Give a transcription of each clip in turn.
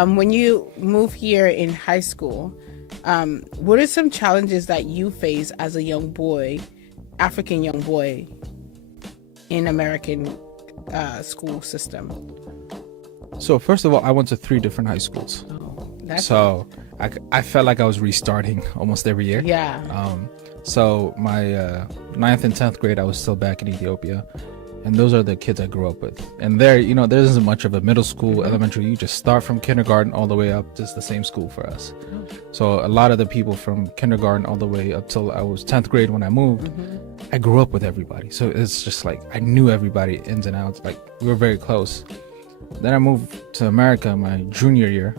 When you move here in high school, what are some challenges that you face as a young boy, African young boy, in American school system? So first of all, I went to 3 different high schools. So I felt like I was restarting almost every year. Yeah. So my 9th and 10th grade, I was still back in Ethiopia. And those are the kids I grew up with. And there, there isn't much of a middle school, elementary. You just start from kindergarten all the way up. It's the same school for us. So a lot of the people from kindergarten all the way up till I was 10th grade when I moved, I grew up with everybody. So it's just like I knew everybody ins and outs. Like we were very close. Then I moved to America my junior year,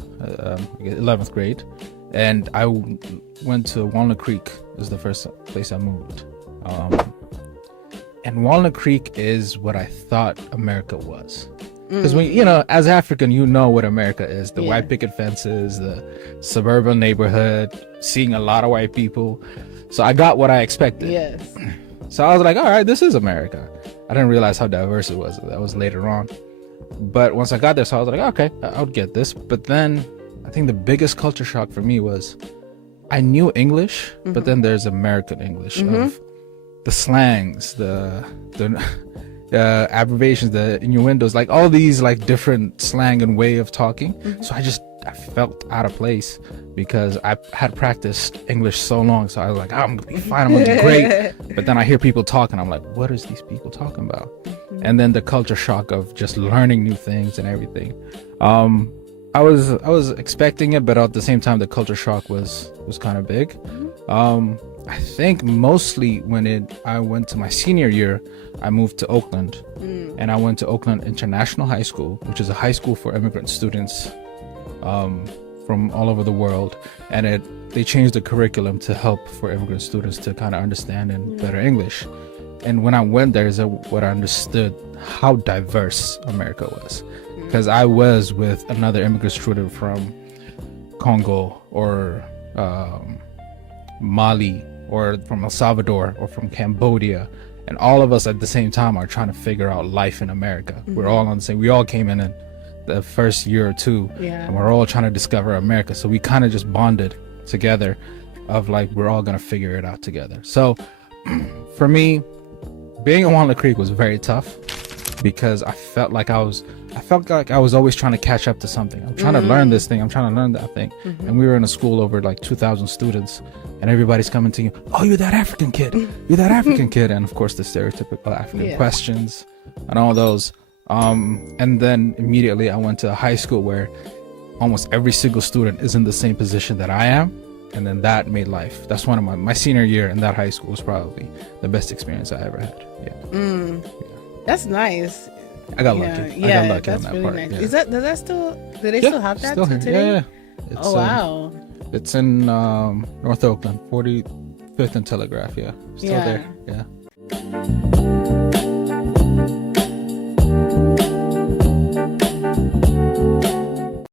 11th grade. And I went to Walnut Creek. Is the first place I moved. And Walnut Creek is what I thought America was. Because when, as African, what America is. The white picket fences, the suburban neighborhood, seeing a lot of white people. So I got what I expected. Yes. So I was like, all right, this is America. I didn't realize how diverse it was. That was later on. But once I got there, so I was like, okay, I'll get this. But then I think the biggest culture shock for me was I knew English, but then there's American English of the slangs, the abbreviations, the innuendos, like all these like different slang and way of talking. So I felt out of place because I had practiced English so long. So I was like, I'm gonna be fine, I'm gonna be great. But then I hear people talking, I'm like, what is these people talking about? And then the culture shock of just learning new things and everything. I was expecting it, but at the same time, the culture shock was kind of big. I think mostly when I went to my senior year, I moved to Oakland, and I went to Oakland International High School, which is a high school for immigrant students from all over the world. And they changed the curriculum to help for immigrant students to kind of understand and better English. And when I went there is what I understood how diverse America was. Because I was with another immigrant student from Congo or Mali or from El Salvador or from Cambodia, and all of us at the same time are trying to figure out life in America. We're all on the same, we all came in the first year or two, and we're all trying to discover America. So we kind of just bonded together of like, we're all gonna figure it out together. So for me, being in Walnut Creek was very tough because I felt like I was always trying to catch up to something. I'm trying to learn this thing, I'm trying to learn that thing. And we were in a school over like 2,000 students, and everybody's coming to you, oh, you're that African kid, you're that African kid. And of course the stereotypical African questions and all those. And then immediately I went to a high school where almost every single student is in the same position that I am. And then that made life. That's one of my senior year in that high school was probably the best experience I ever had. Yeah. That's nice. I got lucky. I got lucky on that really part. Nice. Yeah. Does that still, do they still have that still here. today? Yeah. It's, oh, wow. It's in North Oakland, 45th and Telegraph. Yeah. Still there. Yeah.